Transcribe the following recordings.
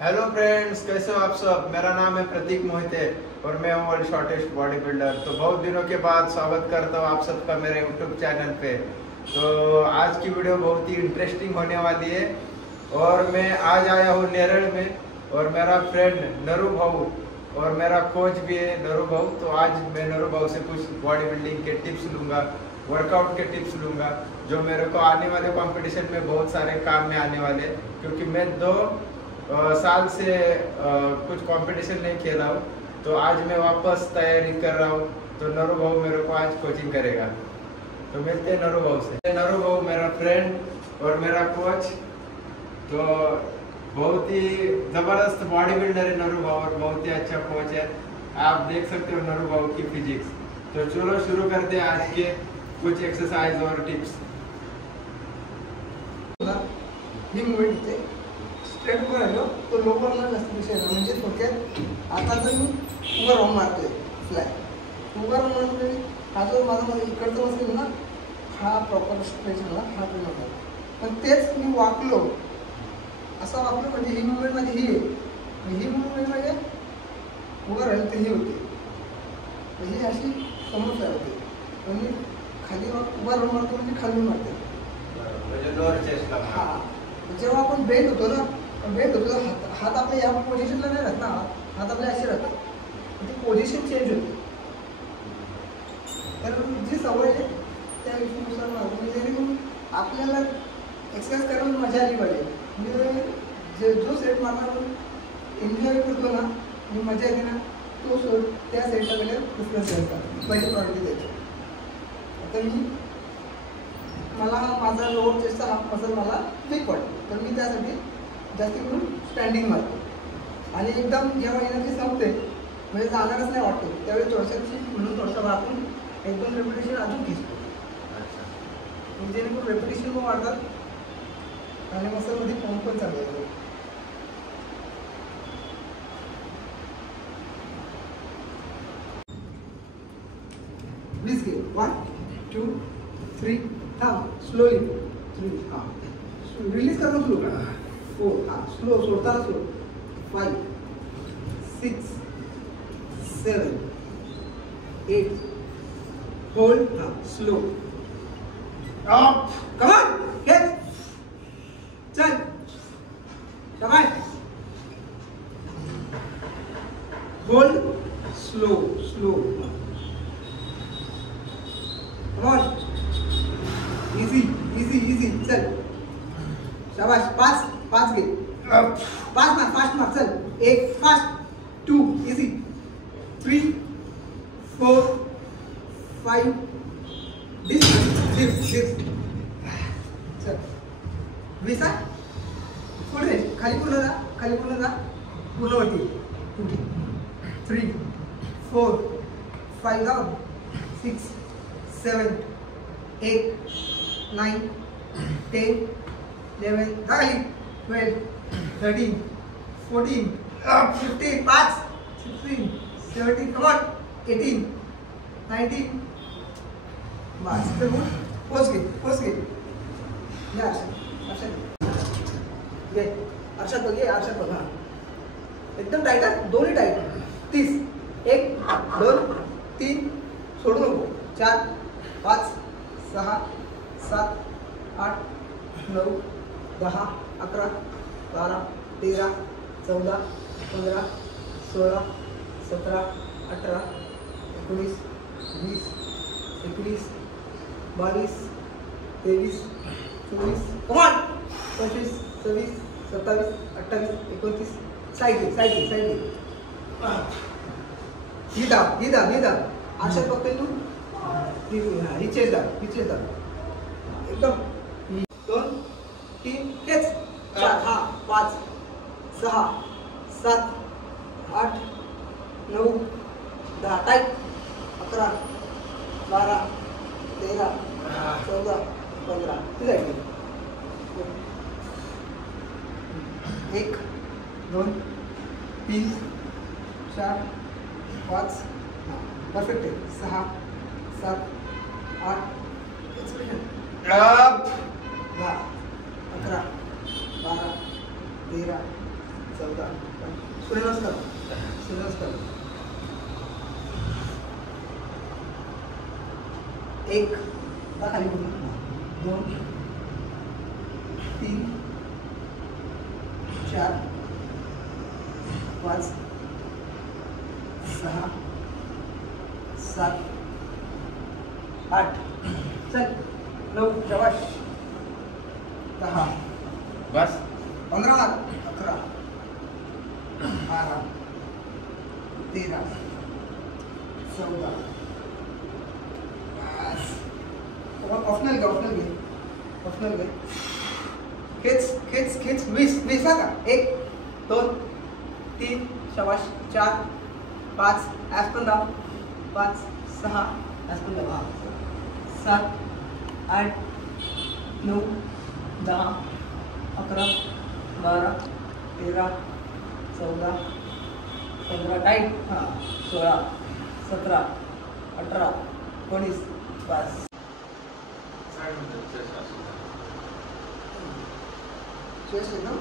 Hello friends, कैसे हो आप सब। मेरा नाम है प्रतीक मोहिते और मैं हूँ वर्ल्ड शॉर्टेस्ट बॉडी बिल्डर। तो बहुत दिनों के बाद स्वागत करता हूँ आप सबका मेरे यूट्यूब चैनल पे। तो आज की वीडियो बहुत ही इंटरेस्टिंग होने वाली है और मैं आज आया हूँ नेरल में और मेरा फ्रेंड नरू भाऊ और मेरा कोच भी है नरू भाऊ। तो आज मैं नरू भाऊ से कुछ बॉडी बिल्डिंग के टिप्स लूँगा, वर्कआउट के टिप्स लूँगा जो मेरे को आने वाले कंपटीशन में बहुत सारे काम में आने वाले, क्योंकि मैं 2 साल से कुछ कंपटीशन नहीं खेला हूँ। तो आज मैं वापस तैयारी कर रहा हूँ। तो नरू भाऊ मेरे को आज कोचिंग करेगा। तो मिलते हैं नरू भाऊ से। नरू भाऊ मेरा फ्रेंड और मेरा कोच। तो बहुत ही ज़बरदस्त बॉडी बिल्डर है नरू भाऊ और बहुत ही अच्छा कोच है। आप देख सकते हो नरू भाऊ की फिजिक्स। तो चलो शुरू करते हैं आज के कुछ एक्सरसाइज और टिप्स। ही मूवमेंट इथे स्ट्रेट उभं राहिलो तो लोकरला जास्त विषय आहे. म्हणजे थोडक्यात आता जर मी उभं राहून मारतोय फ्लाय, उभं राहून म्हणजे हा जो माझा इकडचा असेल ना, हा प्रॉपर स्ट्रेच झाला, हा पण होता. पण तेच मी वाकलो, असं वाकलो म्हणजे ही मूवमेंट माझी ही आहे. ही मूवमेंट म्हणजे उभं राहिलं तर ही होते, ही अशी समोर होते. पण मी खाली उभं राहून मारतो म्हणजे खाली मारते. हा जेव्हा आपण बेंड होतो ना, बेंड होतो हात आपल्या या पोझिशनला नाही राहत ना, हात आपल्या असे राहतात. ती पोझिशन चेंज होते. तर जी सवय आहे त्या हिशोबानुसार मारतो जेणेकरून आपल्याला एक्सरसाइज करायला मजा आली पाहिजे. म्हणजे जो सेट मारणार आपण एन्जॉय करतो ना, जी मजा येते ना, तो सोड त्या सेटला पहिले प्रिफरन्स द्यायचा, पहिले प्रायोरिटी द्यायची. आता मला माझा लोअर चेस्टचा हाफ मसल मला वीक वाटतो, तर मी त्यासाठी जास्त करून स्टँडिंग मारतो. आणि एकदम जेव्हा एनर्जी संपते म्हणजे जाणारच नाही वाटतो, त्यावेळी थोडंसं म्हणून थोडंसं वाकून 1-2 रेपिटेशन अजून घेतो. जेणेकरून रेपिटेशन पण वाढतात आणि मसलमध्ये पंप पण चालू होतो. प्लीज घे 1 2 3 थांब स्लोली 3 हां रिलीज करणं स्लो 4 हां स्लो सोडताना स्लो 5 6 7 8 होल्ड हां slow up come on get चल शाबाश hold slow slow come on easy easy easy चल शाबाश 5 घे 5 मार फास्ट मार चल 1 फास्ट 2 इजी 3 4 5 डिप चल 20 पुढे खाली पूर्ण जा पूर्ण होती 2 3 4 5 डाऊन 6 7 8 9 10 11 खाली 12 13 14 15 5 16 17 come on 18 19 बस तर पोच घे या अर्षद बघ हां एकदम टाईट आहे, दोन्ही टाईट 30 1 2 3 सोडू नको 4 5 6 7 8 9 10 11 12 13 14 15 16 17 18 19 20 21 22 23 24 कमान 25 26 27 28 29 साईड ही दा आशा फक्त तू ही चेस दा एकदम 2 3 खेच 4 हां 5 6 7 8 9 10 टाईट 11 12 13 14 15 ठीक 1 2 3 4 5 परफेक्ट आहे 6 7 8 एक्सप्रेशन 10 11 12 13 14 सूर्यनमस्कार सूर्यनमस्कार 1 खाली 2 3 4 5 6 7 8 चल 9 शाबाश 10 बस 15 11 12 13 14 ऑप्शनल घे खेच 20 का 1 2 3 शाबाश 4 5 ॲस पण दाव 5 6 ॲस पण दाव 7 8 9 10 11 12 13 14 15 टाईट 16 17 18 19 बस चेस्ट एकदम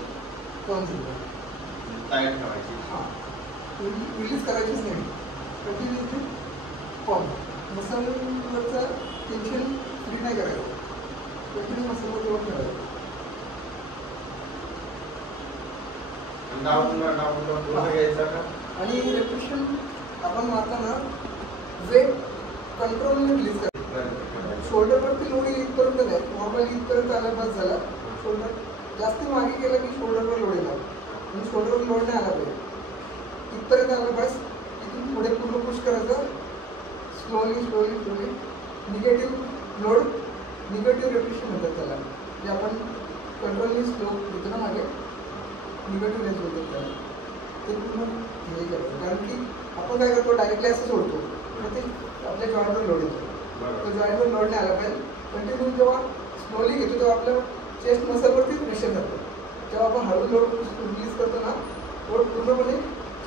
कम टाईट ठेवायची. रिलीज करायचीच नाही कंटिन्युअसली कम मसलवरचं टेन्शन फ्री नाही करायचं कंटिन्यू मसलवर लोड ठेवायचं डाऊन घ्यायचा का आणि रेपिटेशन आपण मारताना वेट कंट्रोलने रिलीज करायचं शोल्डरवरती लोड इथपर्यंत नाही नॉर्मली इथपर्यंत आला बस झाला शोल्डर जास्त मागे गेलं की शोल्डरवर लोड येणार म्हणजे शोल्डरवर लोड नाही आला पाहिजे इथपर्यंत आलं बस इथून पुढे पूर्ण पुश करायचं slowly negative load negative repetition होतात त्याला जे आपण कंट्रोलनी स्लो घेतो ना मागे निगेटिव्ह रेस होतात त्याला ते पूर्ण हे करतो कारण की आपण काय करतो डायरेक्टली असं सोडतो तर ते आपल्या जॉईंटवर लोड येतो तर जॉईंटवर लोड नाही आला पाहिजे कंटिन्यू जेव्हा स्लोली घेतो तेव्हा आपल्या चेस्ट मसलवरतीच प्रेशर जातो जेव्हा आपण हळू लोड रिलीज करतो ना लोड पूर्णपणे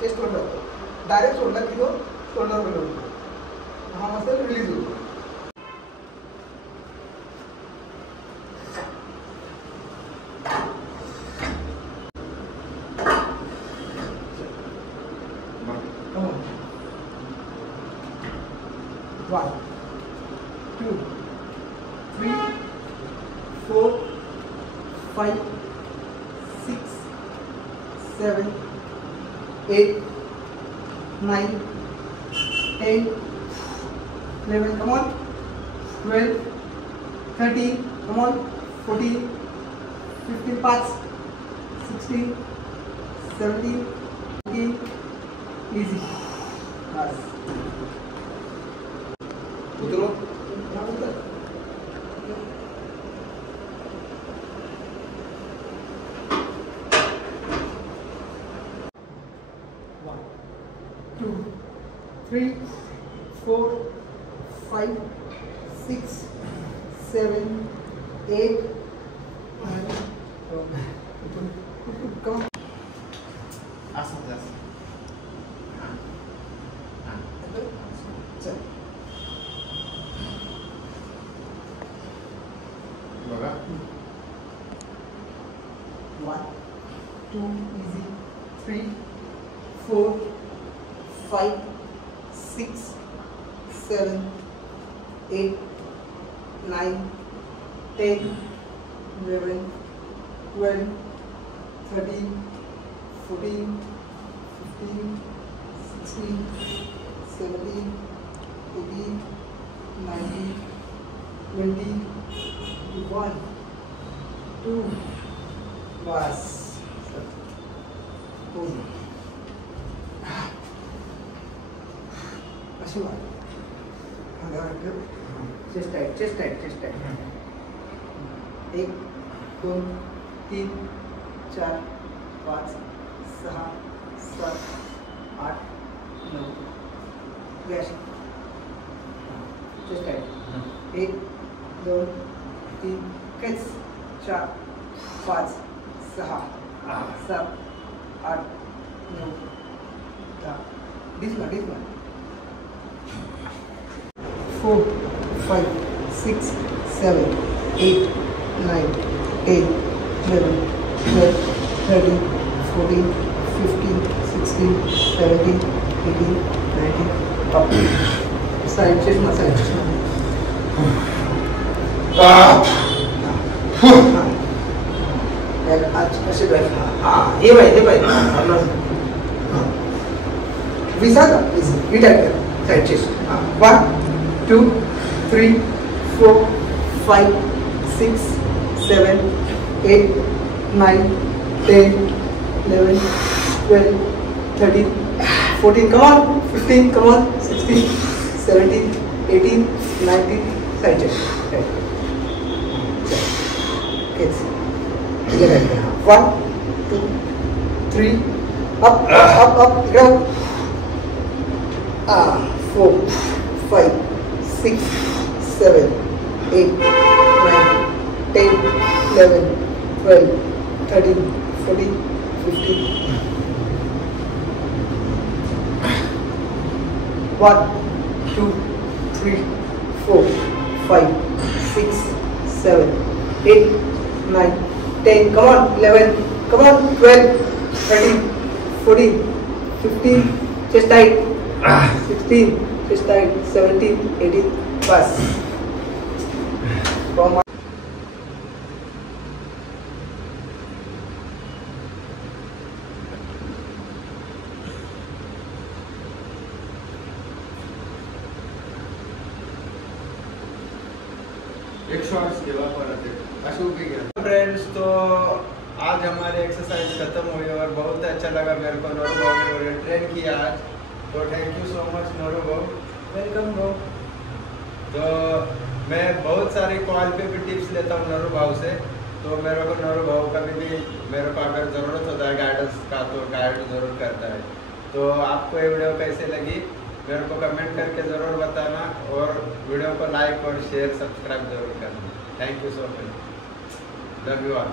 चेस्टवर जातो डायरेक्ट सोडला की तो शोल्डरवर लोड होतो हा मसल रिलीज होतो One, 2, 3, 4, 5, 6, 7, 8, 9, 10, 11, come on, 12, 13, come on, 14, 15, 5, 16, 17, 18, easy. Nice. उतरो One, 2, 3, 4, 5, 6, 7, 8, 9, 10. Come. असं जास्त चल. बघा 1, 2, easy. 3, 4, 5, 6, 7, 8, 9, 10, 11, 12, 13, 14, 15, 16, 17, 18, 19, 20, 21, 2, बस अशी वाट chest tight 1, 2, 3, 4, 5, 6, 7, 8, 9 gas chest tight 1, 2, 3 खेच 4, 5, 6, 7, 8, 9 10 डिस्मा 4, 5, 6, 7, 8, 9, 10, 11, 12, 13, 14, 15, 16, 17, 18, 19, up. Side chest massage. आज असे बैठ. हे पाहिजे. विसागा ही टाईप कर. Side chest. 1, 2, 3, 4, 5, 6, 7, 8, 9, 10, 11, 12, 13, 14, come on, 15, come on, 16, 17, 18, 19, side chest. Right. Yes. 1, 2, 3, up, ground. 4, 5, 6, 7, 8, 9, 10, 11, 12, 13, 14, 15. 1, 2, 3, 4, 5, 6, 7, 8, 9, 10. Come on, 11. Come on, 12, 13, 14, 15. Chest tight. 16. Chest tight. 17, 18. Pass. From एक shorts घेवा परत अशोक भी गया. फ्रेंड्स, तो आज हमारी एक्सरसाइज खत्म हुई और बहुत अच्छा लगा मेरे को. नोरू भाव ने ट्रेन किया आज, तो थैंक यू सो मच नोरू भाव. Welcome bro. तो मैं बहुत सारी कॉल पे भी टिप्स लेता हूँ नोरू भाव से. तो मेरे को नोरू भाव कभी भी मेरे को अगर ज़रूरत होता है गाइडेंस का तो गाइड ज़रूर करता है. तो आपको ये वीडियो कैसे लगी मेरे को कमेंट करके ज़रूर बताना और वीडियो को लाइक और शेयर सब्सक्राइब जरूर करना. Thank you so much. Love you all.